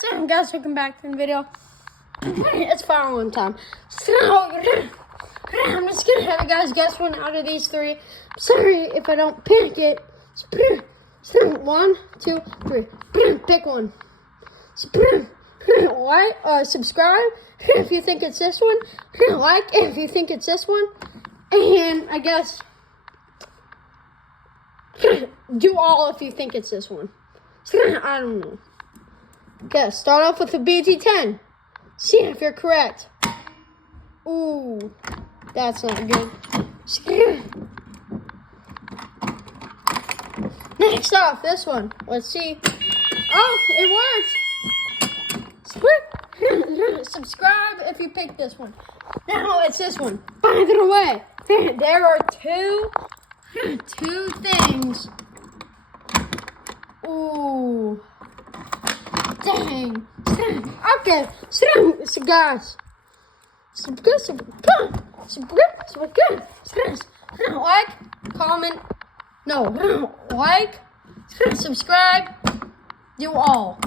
Damn, guys, welcome back to the video. It's fire one time. So, I'm just gonna have you guys guess one out of these three. I'm sorry if I don't pick it. So, 1, 2, 3. Pick one. Like, subscribe if you think it's this one. Like if you think it's this one. And I guess do all if you think it's this one. I don't know. Okay, start off with a BT10. See if you're correct. Ooh, that's not good. Next off, this one. Let's see. Oh, it works. Subscribe if you pick this one. Now it's this one. By the way, there are two things. Ooh. Dang. Okay. So guys. Like, comment. No. Like, subscribe. Do all.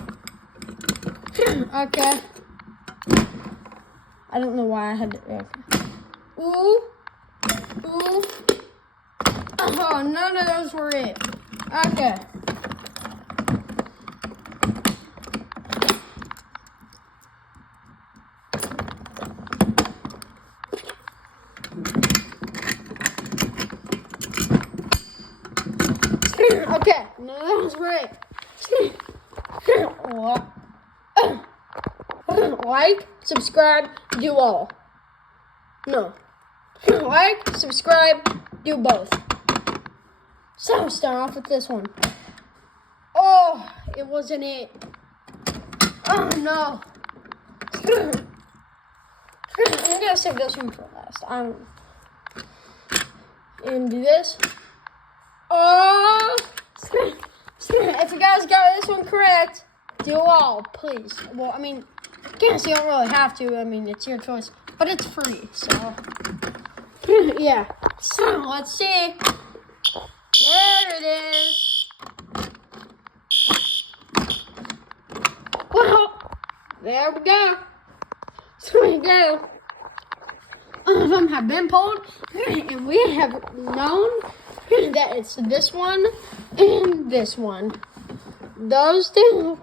Okay. I don't know why I had to. Okay. Ooh. Oh, none of those were it. Okay. Okay, no, that was right. Like, subscribe, do all. No. Like, subscribe, do both. So, start off with this one. Oh, it wasn't it. Oh, no. I'm gonna save this one for last. I don't know. And do this. Oh, if you guys got this one correct, do all, please. Well, I mean, I guess you don't really have to. I mean, it's your choice, but it's free, so yeah. So let's see. There it is. Well, there we go. So we go. All of them have been pulled, and we have known that it's this one and this one. Those two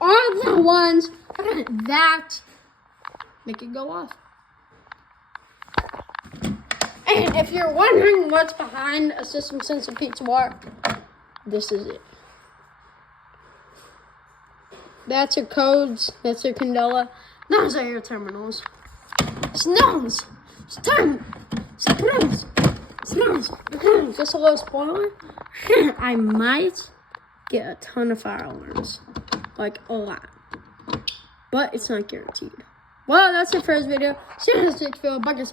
are the ones that make it go off. And if you're wondering what's behind a System Sensor Pizza Bar, this is it. That's your codes. That's your Candela. Those are your terminals. Snows. Snows. Just a little spoiler. I might get a ton of fire alarms. Like, a lot. But it's not guaranteed. Well, that's it for this video. See you in the next video. Bye, guys.